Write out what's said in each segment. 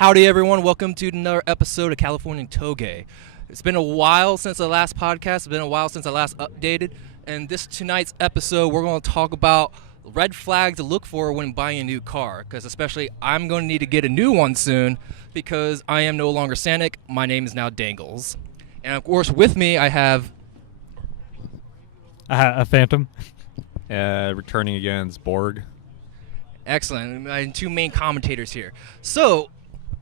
Howdy, everyone. Welcome to another episode of Californian Touge. It's been a while since the last podcast. It's been a while since I last updated. And tonight's episode, we're going to talk about red flags to look for when buying a new car. Because especially, I'm going to need to get a new one soon because I am no longer Sanic. My name is now Dangles. And of course, with me, I have... A Phantom. Returning again is Borg. Excellent. And two main commentators here. So...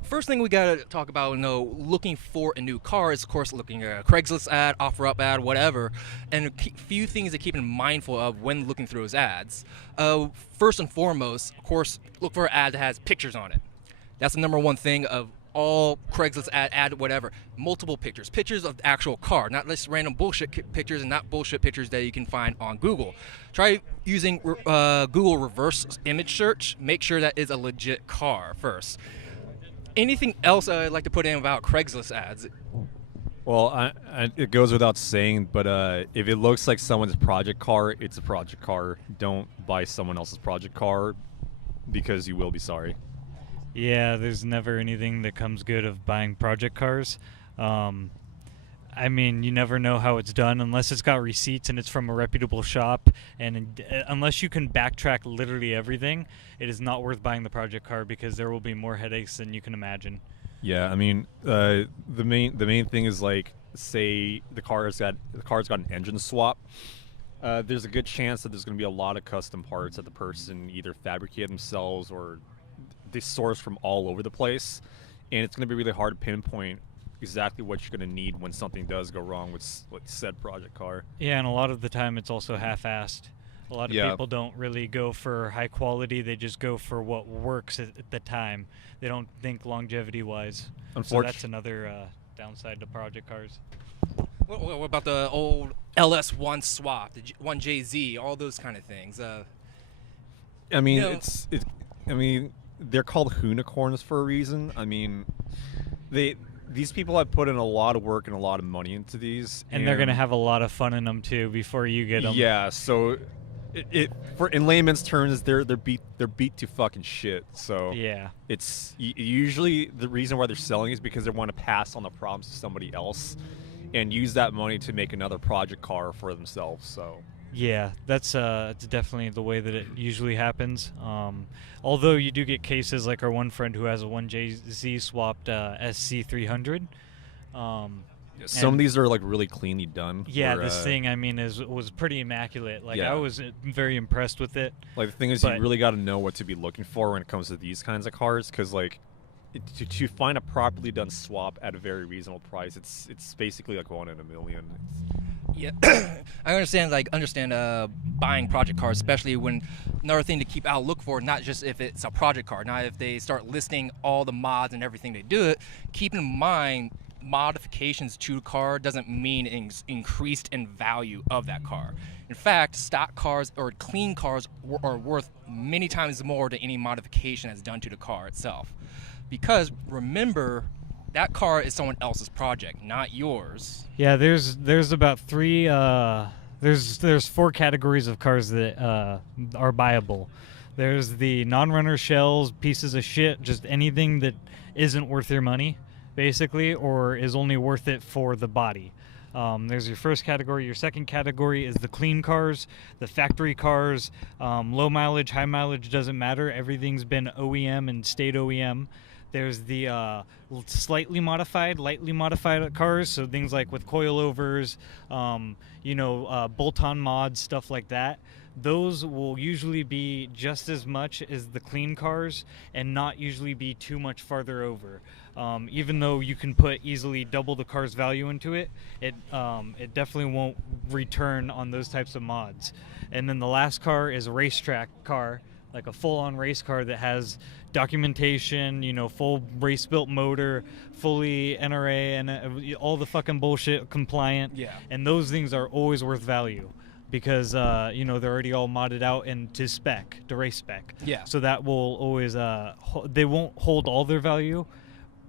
first thing we gotta talk about, looking for a new car is, of course, looking at a Craigslist ad, OfferUp ad, whatever, and a few things to keep in mindful of when looking through those ads. First and foremost, of course, look for an ad that has pictures on it. That's the number one thing of all Craigslist ad, whatever. Multiple pictures of the actual car, not just random bullshit pictures and not bullshit pictures that you can find on Google. Try using Google reverse image search. Make sure that is a legit car first. Anything else I'd like to put in about Craigslist ads? Well, it goes without saying, but if it looks like someone's project car, it's a project car. Don't buy someone else's project car because you will be sorry. Yeah, there's never anything that comes good of buying project cars. I mean, you never know how it's done unless it's got receipts and it's from a reputable shop. And unless you can backtrack literally everything, it is not worth buying the project car because there will be more headaches than you can imagine. Yeah, I mean, the main thing is, like, say the car's got an engine swap. There's a good chance that there's going to be a lot of custom parts that the person either fabricated themselves or they source from all over the place, and it's going to be really hard to pinpoint exactly what you're going to need when something does go wrong with said project car. Yeah, and a lot of the time it's also half-assed. A lot of people don't really go for high quality. They just go for what works at the time. They don't think longevity-wise. So that's another downside to project cars. What about the old LS1 swap, the 1JZ, all those kind of things? I mean, I mean, they're called unicorns for a reason. I mean, these people have put in a lot of work and a lot of money into these, and they're gonna have a lot of fun in them too before you get them. Yeah, so for in layman's terms, they're beat to fucking shit. So yeah, it's usually the reason why they're selling is because they want to pass on the problems to somebody else and use that money to make another project car for themselves. So yeah, that's definitely the way that it usually happens. Although you do get cases like our one friend who has a 1JZ swapped SC300. Some of these are like really cleanly done. Yeah, this thing, I mean, was pretty immaculate. Like, I was very impressed with it. Like, the thing is, you really got to know what to be looking for when it comes to these kinds of cars, because like to find a properly done swap at a very reasonable price, it's basically like 1 in a million. Yeah, I understand buying project cars, especially when another thing to keep out look for, not just if it's a project car. Now, if they start listing all the mods and everything they do it, keep in mind modifications to the car doesn't mean increased in value of that car. In fact, stock cars or clean cars are worth many times more than any modification that's done to the car itself. Because remember, that car is someone else's project, not yours. Yeah, there's about three. There's 4 categories of cars that are buyable. There's the non-runner shells, pieces of shit, just anything that isn't worth your money, basically, or is only worth it for the body. There's your first category. Your second category is the clean cars, the factory cars, low mileage, high mileage, doesn't matter. Everything's been OEM and stayed OEM. There's the lightly modified cars, so things like with coilovers, bolt-on mods, stuff like that. Those will usually be just as much as the clean cars and not usually be too much farther over. Even though you can put easily double the car's value into it, it definitely won't return on those types of mods. And then the last car is a racetrack car, like a full-on race car that has documentation, full race-built motor, fully NRA, and all the fucking bullshit compliant. Yeah. And those things are always worth value because, they're already all modded out into race spec. Yeah. So that will always, they won't hold all their value,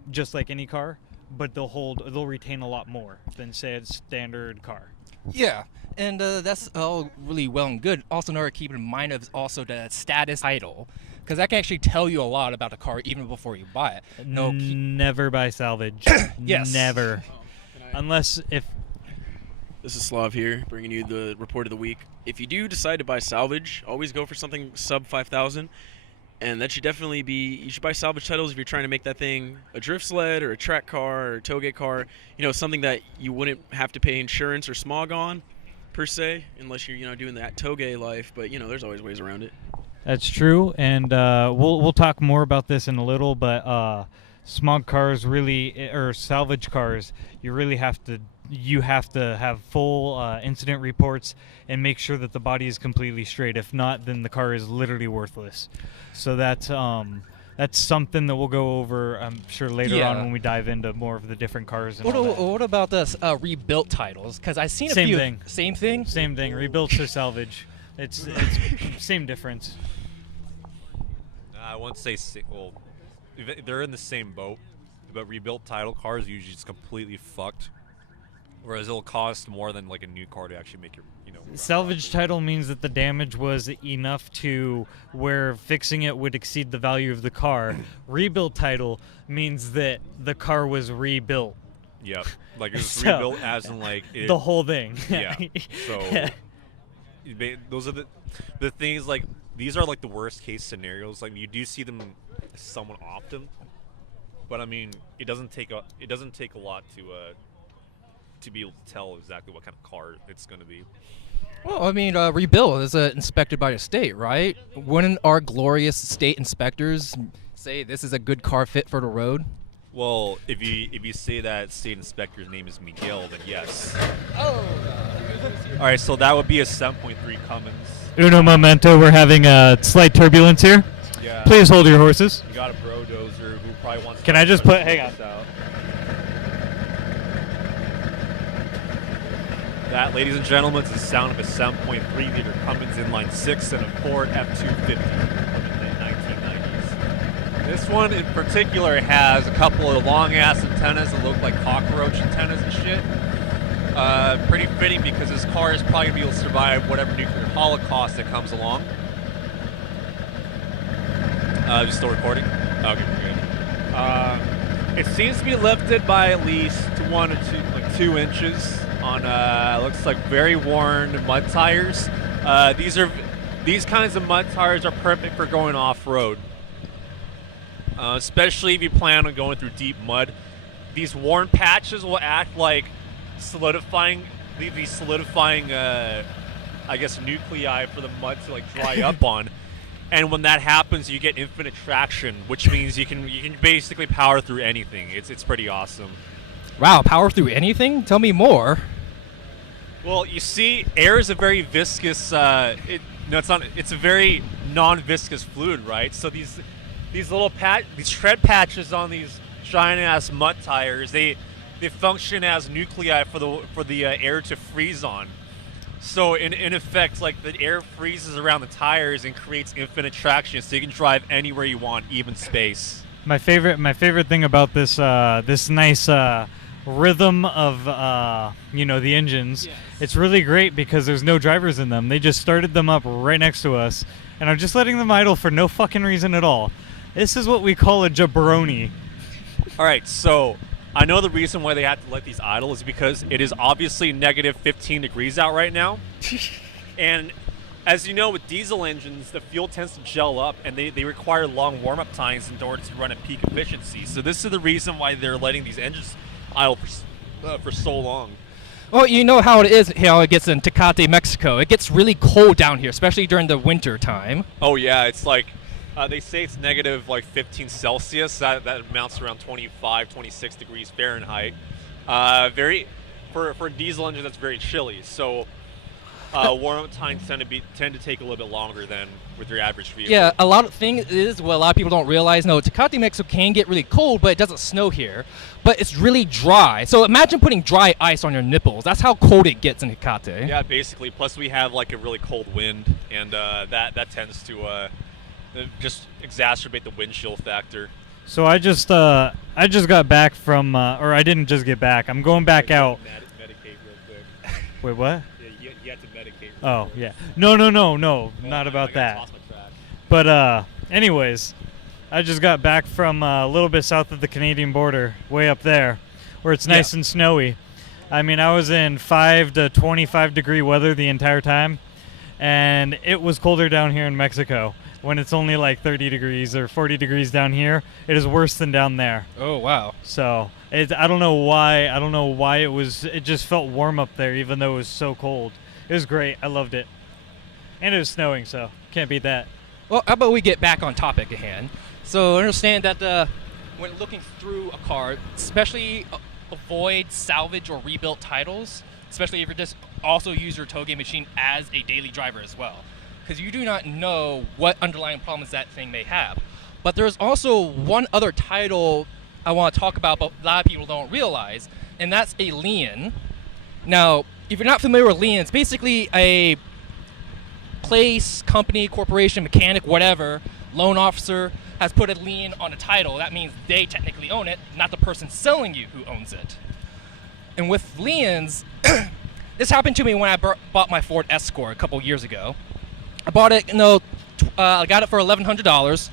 just like any car, but they'll retain a lot more than, say, a standard car. Yeah, And that's all really well and good. Also, another keep in mind is also the status title, because that can actually tell you a lot about the car even before you buy it. No, Never buy salvage. Yes. Never. Unless if This is Slav here, bringing you the report of the week. If you do decide to buy salvage, always go for something sub 5,000, and that should definitely be. You should buy salvage titles if you're trying to make that thing a drift sled or a track car or a toge car. You know, something that you wouldn't have to pay insurance or smog on, per se, unless you're doing that toge life. But there's always ways around it. that's true, and we'll talk more about this in a little, but smog cars really, or salvage cars, you really have to have full incident reports and make sure that the body is completely straight. If not, then the car is literally worthless. So that's something that we'll go over, I'm sure, later on when we dive into more of the different cars. And what about this rebuilt titles? Because I've seen a Same few. thing. Same thing. Same thing. Rebuilt or salvage. It's same difference. I won't say well, they're in the same boat, but rebuilt title cars usually just completely fucked. Whereas it'll cost more than like a new car to actually make your, Salvage title means that the damage was enough to where fixing it would exceed the value of the car. Rebuilt title means that the car was rebuilt. Yep. Like it was So, rebuilt as in like the whole thing. Yeah. So those are the things, like these are like the worst case scenarios. Like you do see them somewhat often, but I mean it doesn't take a lot to be able to tell exactly what kind of car it's going to be. Well, I mean, rebuilt is inspected by the state, right? Wouldn't our glorious state inspectors say this is a good car fit for the road? Well, if you say that state inspector's name is Miguel, then yes. Oh. All right, so that would be a 7.3 Cummins. Uno momento, we're having a slight turbulence here. Yeah. Please hold your horses. You got a bro dozer who probably wants. Can I just put? Hang on. Out. That, ladies and gentlemen, is the sound of a 7.3 liter Cummins inline 6 and a Ford F-250 from the 1990s. This one in particular has a couple of long-ass antennas that look like cockroach antennas and shit. Pretty fitting because this car is probably going to be able to survive whatever nuclear holocaust that comes along. Just still recording? Okay, we're good. It seems to be lifted by at least 1 or 2 inches on looks like very worn mud tires. These kinds of mud tires are perfect for going off-road, especially if you plan on going through deep mud. These worn patches will act like solidifying I guess nuclei for the mud to like dry up on. And when that happens, you get infinite traction, which means you can basically power through anything. It's pretty awesome. Wow, power through anything? Tell me more. Well, you see, air is a very viscous. It's a very non-viscous fluid, right? So these little these tread patches on these giant ass mud tires, they function as nuclei for the air to freeze on. So in effect, like the air freezes around the tires and creates infinite traction, so you can drive anywhere you want, even space. My favorite thing about this this nice rhythm of the engines. Yes. It's really great because there's no drivers in them. They just started them up right next to us and are just letting them idle for no fucking reason at all. This is what we call a jabroni. All right, so I know the reason why they have to let these idle is because it is obviously negative 15 degrees out right now. And as you know, with diesel engines, the fuel tends to gel up, and they require long warm-up times in order to run at peak efficiency. So this is the reason why they're letting these engines idle for so long. Well, you know how it is, how it gets in Tecate, Mexico. It gets really cold down here, especially during the winter time. Oh yeah, it's like they say it's negative like 15 Celsius. That amounts to around 25, 26 degrees Fahrenheit. For a diesel engine, that's very chilly. So warm-up times tend to take a little bit longer than with your average vehicle. Yeah, a lot of things is what a lot of people don't realize. No, Tecate, Mexico can get really cold, but it doesn't snow here. But it's really dry. So imagine putting dry ice on your nipples. That's how cold it gets in Tecate. Yeah, basically. Plus we have like a really cold wind, and that tends to just exacerbate the wind chill factor. So I just got back or I didn't just get back. I'm going back out. Medicate real quick. Wait, what? Yeah, you You have to medicate. Oh yeah. No, not about that. But anyways, I just got back from a little bit south of the Canadian border, way up there, where it's nice and snowy. I mean, I was in 5 to 25 degree weather the entire time, and it was colder down here in Mexico. When it's only like 30 degrees or 40 degrees down here, it is worse than down there. Oh wow. So I don't know why. It just felt warm up there, even though it was so cold. It was great. I loved it, and it was snowing, so can't beat that. Well, how about we get back on topic at hand? So understand that when looking through a car, especially avoid salvage or rebuilt titles, especially if you're just also use your Touge machine as a daily driver as well, because you do not know what underlying problems that thing may have. But there's also one other title I want to talk about, but a lot of people don't realize, and that's a lien. Now, if you're not familiar with liens, basically a place, company, corporation, mechanic, whatever, loan officer has put a lien on a title. That means they technically own it, not the person selling you who owns it. And with liens, this happened to me when I bought my Ford Escort a couple years ago. I bought it, I got it for $1,100.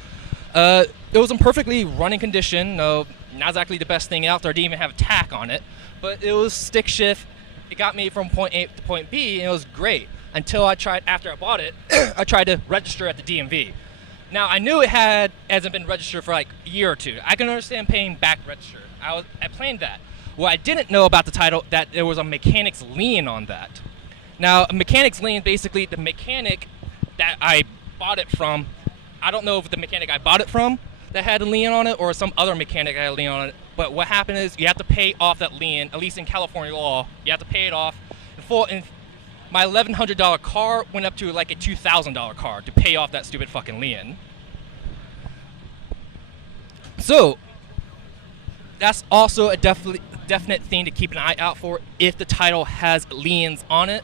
It was in perfectly running condition. Not exactly the best thing out there. I didn't even have a tack on it, but it was stick shift. It got me from point A to point B, and it was great. Until after I bought it, I tried to register at the DMV. Now, I knew it hasn't been registered for like a year or two. I can understand paying back register. I planned that. What I didn't know about the title, that there was a mechanic's lien on that. Now, a mechanic's lien, basically the mechanic that I bought it from, I don't know if the mechanic I bought it from that had a lien on it or some other mechanic had a lien on it. But what happened is you have to pay off that lien, at least in California law. You have to pay it off in full. And my $1,100 car went up to like a $2,000 car to pay off that stupid fucking lien. So that's also a definite thing to keep an eye out for if the title has liens on it,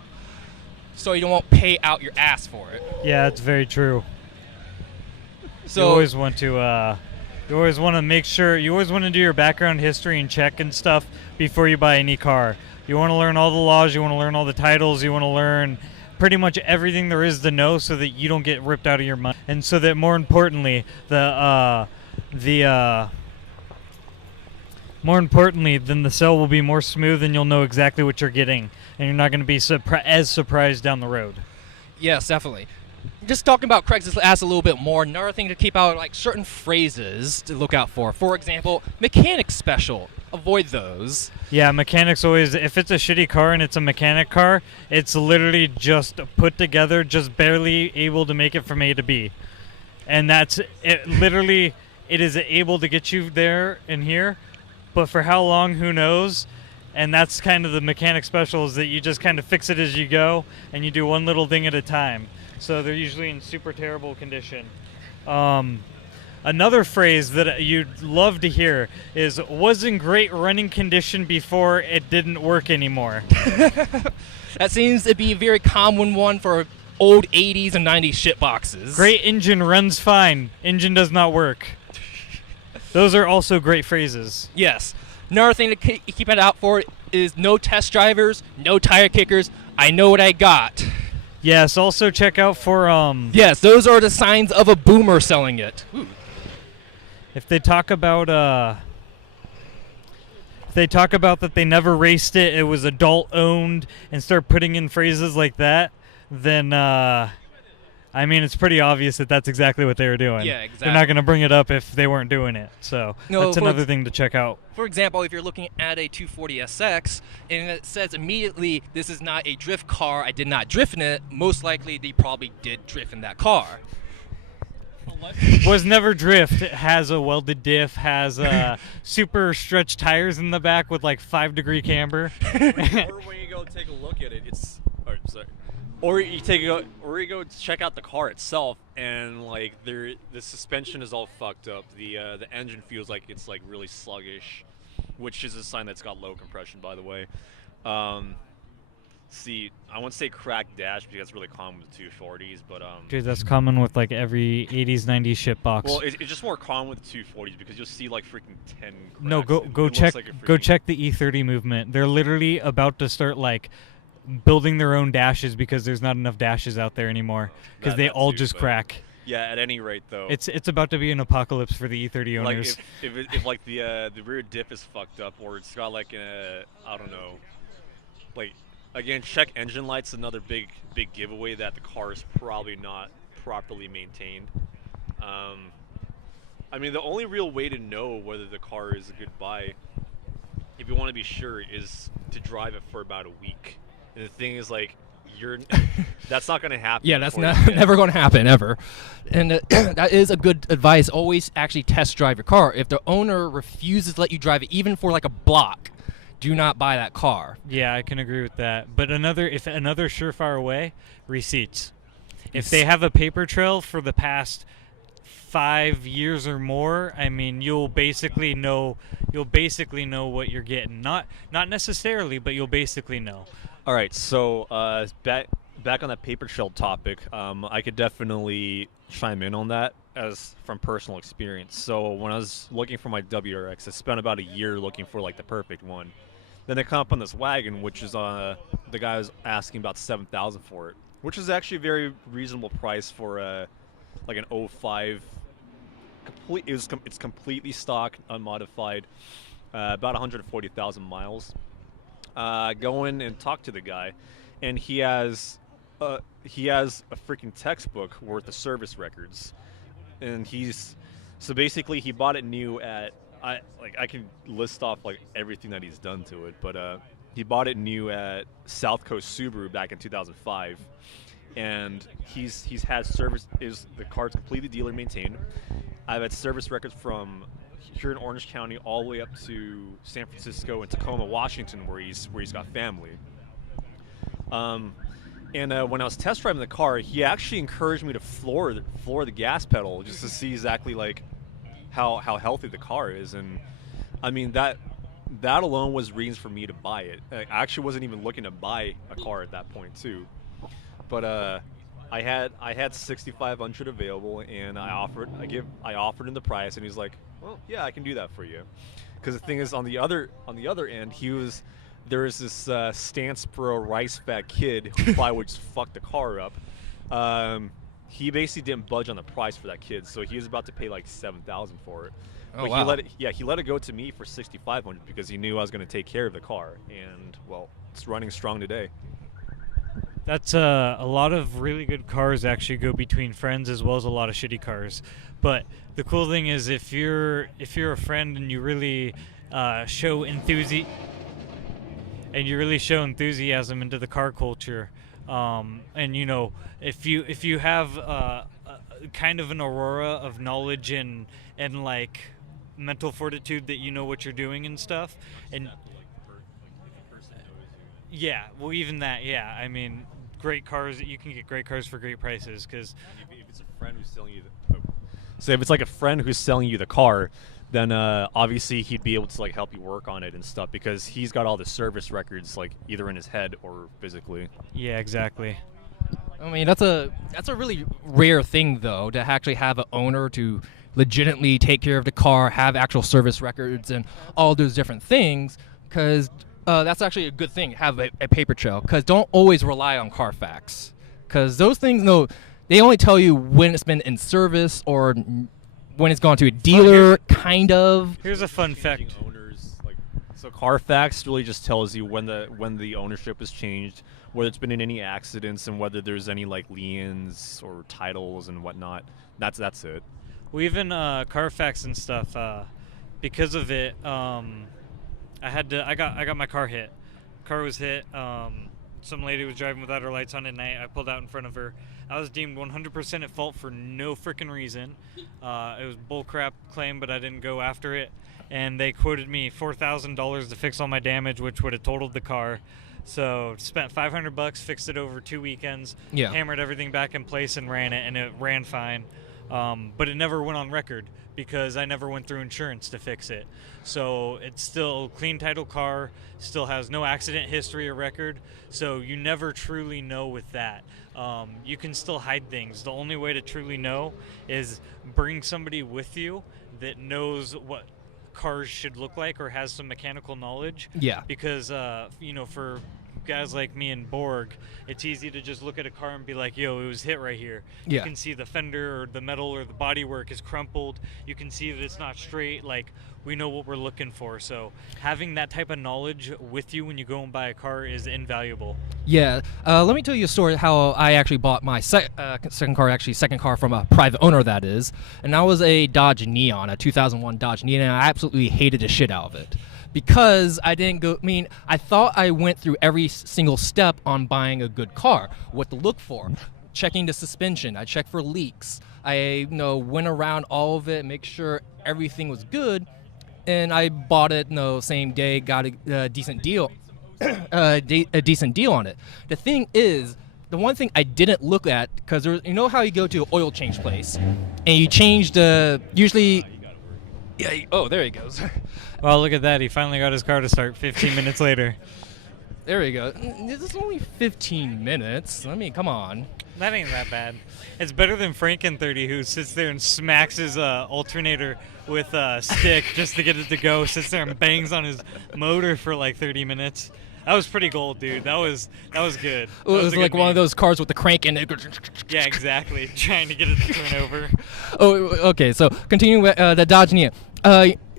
so you don't pay out your ass for it. Yeah, that's very true. So you always want to make sure, you always want to do your background history and check and stuff before you buy any car. You want to learn all the laws, you want to learn all the titles, you want to learn pretty much everything there is to know so that you don't get ripped out of your money. And so that more importantly, more importantly, then the sale will be more smooth and you'll know exactly what you're getting, and you're not going to be as surprised down the road. Yes, definitely. Just talking about Craigslist Ads a little bit more, another thing to keep out, like certain phrases to look out for. For example, mechanic special. Avoid those. Yeah, mechanics always, if it's a shitty car and it's a mechanic car, it's literally just put together, just barely able to make it from A to B. And that's it. Literally, it is able to get you there and here, but for how long, who knows? And that's kind of the mechanic special, is that you just kind of fix it as you go and you do one little thing at a time. So they're usually in super terrible condition. Another phrase that you'd love to hear is, was in great running condition before it didn't work anymore. That seems to be a very common one for old 80s and 90s shit boxes. Great engine, runs fine. Engine does not work. Those are also great phrases. Yes. Another thing to keep an eye out for is no test drivers, no tire kickers. I know what I got. Yes, also check out for Yes, those are the signs of a boomer selling it. Ooh. If they talk about that they never raced it, it was adult owned, and start putting in phrases like that, then I mean, it's pretty obvious that that's exactly what they were doing. Yeah, exactly. They're not going to bring it up if they weren't doing it. So that's another thing to check out. For example, if you're looking at a 240SX and it says immediately, this is not a drift car, I did not drift in it, most likely they probably did drift in that car. Was never drift. It has a welded diff, has super stretched tires in the back with like 5-degree camber. Or when you go take a look at it, Or you go check out the car itself, and like the suspension is all fucked up. The engine feels like it's like really sluggish, which is a sign that it's got low compression, by the way. I won't say cracked dash because that's really common with 240s, but Dude, that's common with like every 80s, 90s shit box. Well, it's just more common with 240s because you'll see like freaking 10 cracks. No, go check the E30 movement. They're literally about to start like building their own dashes because there's not enough dashes out there anymore because they That all too, just but- crack. Yeah, at any rate though. It's about to be an apocalypse for the E30 like owners. if like the rear diff is fucked up, or it's got like a, I don't know, like, again, check engine lights, another big giveaway that the car is probably not properly maintained. I mean, the only real way to know whether the car is a good buy, if you want to be sure, is to drive it for about a week. And the thing is, like, that's not going to happen. Yeah, that's before not you- never going to happen ever. And that is a good advice. Always actually test drive your car. If the owner refuses to let you drive it, even for like a block, do not buy that car. Yeah, I can agree with that. But another surefire way, receipts. If they have a paper trail for the past 5 years or more, I mean, you'll basically know what you're getting. Not necessarily, but you'll basically know. All right, so back on that paper trail topic, I could definitely chime in on that as from personal experience. So when I was looking for my WRX, I spent about a year looking for like the perfect one. Then I come up on this wagon, which is the guy was asking about $7,000 for it, which is actually a very reasonable price for like an '05. It's completely stock, unmodified, about 140,000 miles. Go in and talk to the guy, and he has a freaking textbook worth of service records, and so basically he bought it new at I can list off like everything that he's done to it, but he bought it new at South Coast Subaru back in 2005, and he's had service. The car's completely dealer maintained. I've had service records from here in Orange County all the way up to San Francisco and Tacoma, Washington, where he's got family. And when I was test driving the car, he actually encouraged me to floor the gas pedal just to see exactly like how healthy the car is. And I mean that alone was reasons for me to buy it. I actually wasn't even looking to buy a car at that point too, but I had 6,500 available, and I offered him the price, and he's like, well, yeah, I can do that for you. Because the thing is, on the other end, there was this Stance Pro rice fat kid who probably would just fuck the car up. He basically didn't budge on the price for that kid, so he was about to pay like $7,000 for it. Oh, But wow. he let it go to me for 6,500 because he knew I was going to take care of the car, and well, it's running strong today. That's a lot of really good cars actually go between friends as well as a lot of shitty cars. But the cool thing is if you're a friend and you really show enthusiasm into the car culture, and you know if you have kind of an aura of knowledge and like mental fortitude that you know what you're doing and stuff, and yeah, well, even that, yeah. I mean, great cars. You can get great cars for great prices because If it's a friend who's selling you so if it's like a friend who's selling you the car, then obviously he'd be able to like help you work on it and stuff because he's got all the service records like either in his head or physically. yeah, exactly. I mean, that's a really rare thing though, to actually have an owner to legitimately take care of the car, have actual service records, and all those different things. Because that's actually a good thing, have a paper trail. Because don't always rely on Carfax. Because those things, no, they only tell you when it's been in service or when it's gone to a dealer, kind of. Here's a fun Changing fact. owners, like, so Carfax really just tells you when the ownership has changed, whether it's been in any accidents, and whether there's any like liens or titles and whatnot. That's it. Well, even Carfax and stuff, because of it, I got my car hit. Car was hit. Some lady was driving without her lights on at night. I pulled out in front of her. I was deemed 100% at fault for no freaking reason. It was bullcrap claim, but I didn't go after it. And they quoted me $4,000 to fix all my damage, which would have totaled the car. So spent $500, fixed it over 2 weekends, Yeah. hammered everything back in place and ran it, and it ran fine. But it never went on record because I never went through insurance to fix it. So it's still a clean title car, still has no accident history or record, so you never truly know with that. You can still hide things. The only way to truly know is bring somebody with you that knows what cars should look like or has some mechanical knowledge. Yeah. Because, for guys like me and Borg, it's easy to just look at a car and be like, yo, it was hit right here. Yeah. You can see the fender or the metal or the bodywork is crumpled. You can see that it's not straight. Like, we know what we're looking for. So having that type of knowledge with you when you go and buy a car is invaluable. Yeah, let me tell you a story how I actually bought my second car from a private owner, that is, and that was a Dodge Neon, a 2001 Dodge Neon, and I absolutely hated the shit out of it because I didn't go. I mean, I thought I went through every single step on buying a good car, what to look for, checking the suspension. I checked for leaks. I went around all of it, make sure everything was good, and I bought it same day, got a decent deal. A decent deal on it. The thing is, the one thing I didn't look at, because you know how you go to an oil change place and you change the usually. Yeah. Oh, there he goes. Well, look at that. He finally got his car to start 15 minutes later. There you go. This is only 15 minutes. I mean, come on. That ain't that bad. It's better than Franken30, who sits there and smacks his alternator with a stick just to get it to go. Sits there and bangs on his motor for like 30 minutes. That was pretty gold, dude. That was good. It was like one of those cars with the crank in it. Yeah, exactly. Trying to get it to turn over. Oh, okay. So continuing with the Dodge Neon.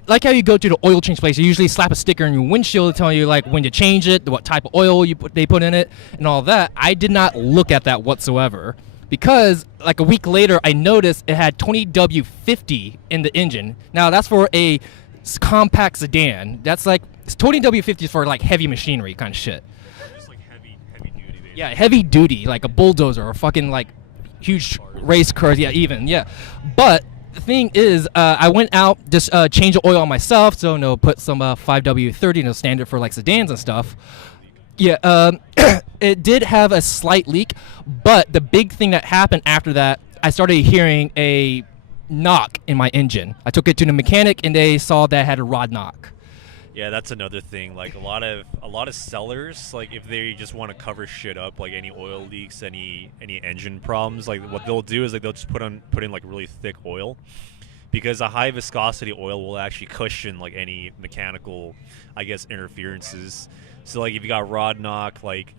Like how you go to the oil change place, you usually slap a sticker in your windshield telling you like when to change it, what type of oil they put in it, and all that. I did not look at that whatsoever because like a week later, I noticed it had 20W50 in the engine. Now that's for a compact sedan. That's like 20W50 is for like heavy machinery kind of shit. Just like heavy duty. Basically. Yeah, heavy duty, like a bulldozer or fucking like huge race cars. Yeah, even yeah, but. The thing is, I went out, just changed the oil on myself, so put some 5W30, standard for like sedans and stuff. Yeah, it did have a slight leak, but the big thing that happened after that, I started hearing a knock in my engine. I took it to the mechanic, and they saw that I had a rod knock. Yeah, that's another thing. Like a lot of sellers, like if they just want to cover shit up, like any oil leaks, any engine problems, like what they'll do is like they'll just put in like really thick oil, because a high viscosity oil will actually cushion like any mechanical, I guess, interferences. So like if you got rod knock, like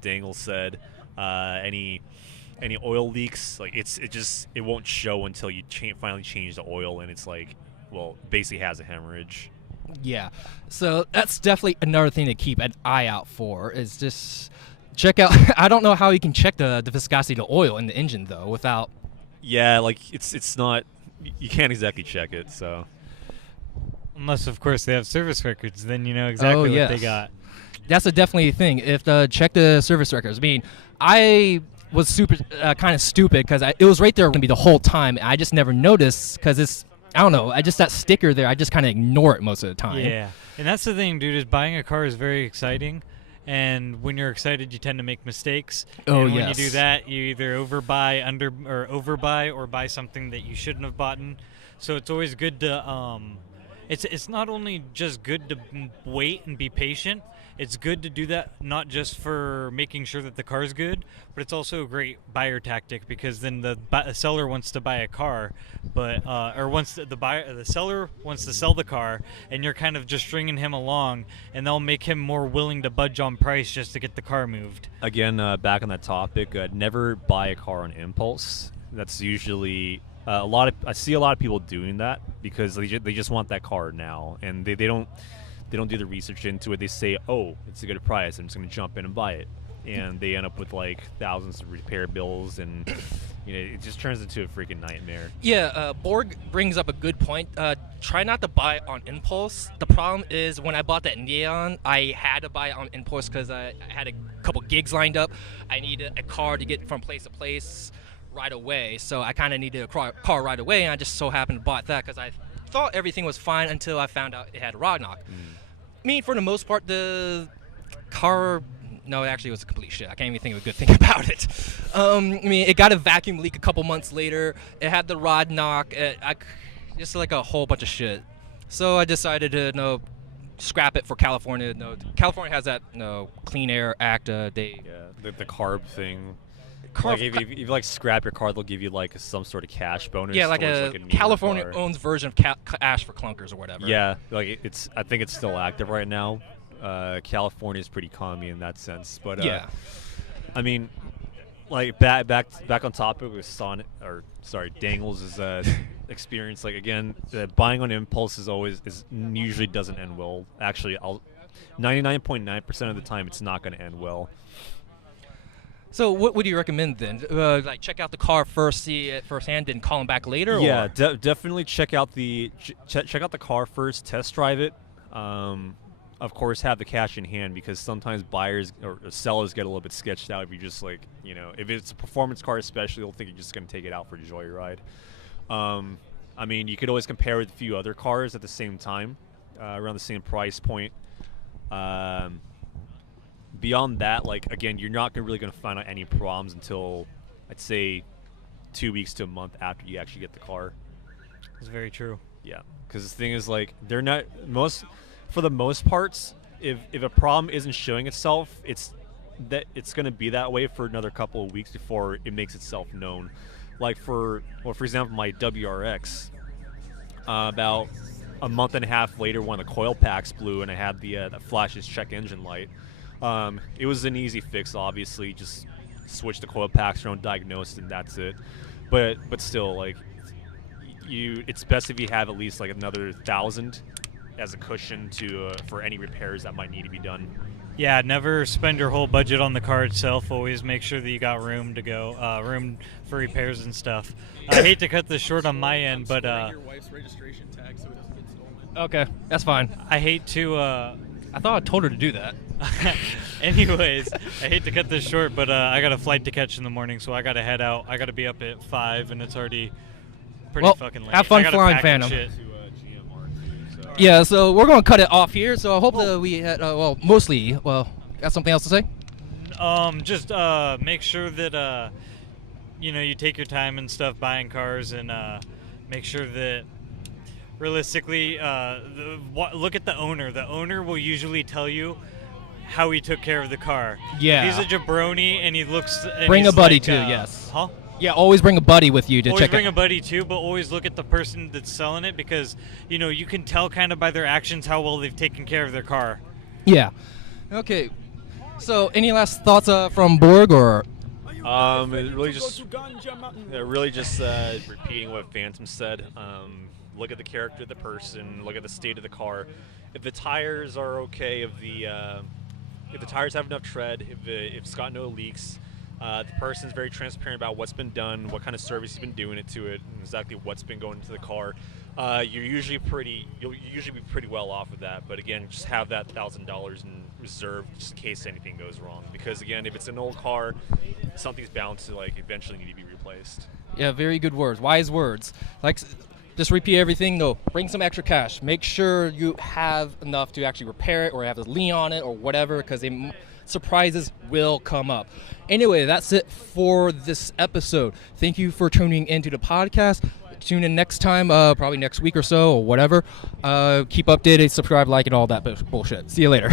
Dangle said, any oil leaks, like it won't show until you finally change the oil, and it's like, well, basically has a hemorrhage. Yeah, so that's definitely another thing to keep an eye out for, is just check out. I don't know how you can check the viscosity of the oil in the engine though without. Yeah, like it's not, you can't exactly check it, so. Unless of course they have service records, then you know exactly what they got. That's definitely a thing. If check the service records. I mean, I was super kind of stupid because it was right there going to be the whole time. I just never noticed because it's. I don't know. That sticker there, I just kind of ignore it most of the time. Yeah. And that's the thing, dude, is buying a car is very exciting. And when you're excited, you tend to make mistakes. Oh, and when yes. you do that, you either overbuy or buy something that you shouldn't have bought. So it's always good to it's not only just good to wait and be patient. It's good to do that not just for making sure that the car's good, but it's also a great buyer tactic, because then the seller wants to buy a car, but the seller wants to sell the car, and you're kind of just stringing him along, and they'll make him more willing to budge on price just to get the car moved. Again, back on that topic, never buy a car on impulse. That's usually I see a lot of people doing that because they just want that car now, and they don't do the research into it. They say, oh, it's a good price, I'm just going to jump in and buy it. And they end up with like thousands of repair bills, and it just turns into a freaking nightmare. Yeah, Borg brings up a good point. Try not to buy it on impulse. The problem is when I bought that Neon, I had to buy it on impulse because I had a couple gigs lined up. I needed a car to get from place to place right away, so I kind of needed a car right away, and I just so happened to bought that because I thought everything was fine until I found out it had a rod knock. I mean, for the most part, the car, no, it actually was a complete shit. I can't even think of a good thing about it. I mean, it got a vacuum leak a couple months later. It had the rod knock. Just like a whole bunch of shit. So I decided to scrap it for California. California has that Clean Air Act. The carb thing. Like if you like scrap your car, they'll give you like some sort of cash bonus. Yeah, like a California owns version of cash for clunkers or whatever. Yeah, like I think it's still active right now. California is pretty commie in that sense. But Yeah. I mean, like back on topic with Dangles' experience. Like again, buying on impulse is usually doesn't end well. Actually, 99.9% of the time it's not going to end well. So what would you recommend then? Like check out the car first, see it firsthand, then call them back later? Yeah, Or? definitely check out the car first, test drive it. Of course, have the cash in hand, because sometimes buyers or sellers get a little bit sketched out if you just if it's a performance car especially, they'll think you're just going to take it out for a joyride. I mean, you could always compare with a few other cars at the same time, around the same price point. Beyond that, again, you're not really going to find out any problems until, I'd say, 2 weeks to a month after you actually get the car. That's very true. Yeah, because the thing is, they're not for the most parts. If a problem isn't showing itself, it's going to be that way for another couple of weeks before it makes itself known. For example, my WRX, about a month and a half later, when the coil packs blew and I had the flashes check engine light. It was an easy fix, obviously. Just switch the coil packs around, diagnose, and that's it. But still, it's best if you have at least another 1,000 as a cushion for any repairs that might need to be done. Yeah, never spend your whole budget on the car itself. Always make sure that you got room for repairs and stuff. I hate to cut this short on my end, but your wife's registration tag so it doesn't get stolen. Okay, that's fine. I hate to. I thought I told her to do that. Anyways, I hate to cut this short, but I got a flight to catch in the morning, so I got to head out. I got to be up at 5, and it's already pretty fucking late. Have fun I gotta flying, pack and Phantom. shit. Yeah, so we're going to cut it off here. So I hope that we had, got something else to say? Just make sure that you take your time and stuff buying cars, and make sure that realistically, look at the owner. The owner will usually tell you how he took care of the car. Yeah. If he's a jabroni and he looks. And Bring he's a buddy like, too. Yes. Huh? Yeah, always bring a buddy with you to Always check bring it. a buddy too, but always look at the person that's selling it, because you can tell kind of by their actions how well they've taken care of their car. Yeah. Okay. So, any last thoughts from Borg or? It really just repeating what Phantom said. Look at the character of the person. Look at the state of the car. If the tires are okay, if the tires have enough tread, if it's got no leaks. The person's very transparent about what's been done, what kind of service he's been doing to it, and exactly what's been going into the car. You'll usually be pretty well off with that. But again, just have that $1,000 in reserve just in case anything goes wrong. Because again, if it's an old car, something's bound to eventually need to be replaced. Yeah, very good words, wise words. Just repeat everything. No, bring some extra cash. Make sure you have enough to actually repair it, or have a lien on it, or whatever, because surprises will come up. Anyway, that's it for this episode. Thank you for tuning into the podcast. Tune in next time, probably next week or so, or whatever. Keep updated, subscribe, like, and all that bullshit. See you later.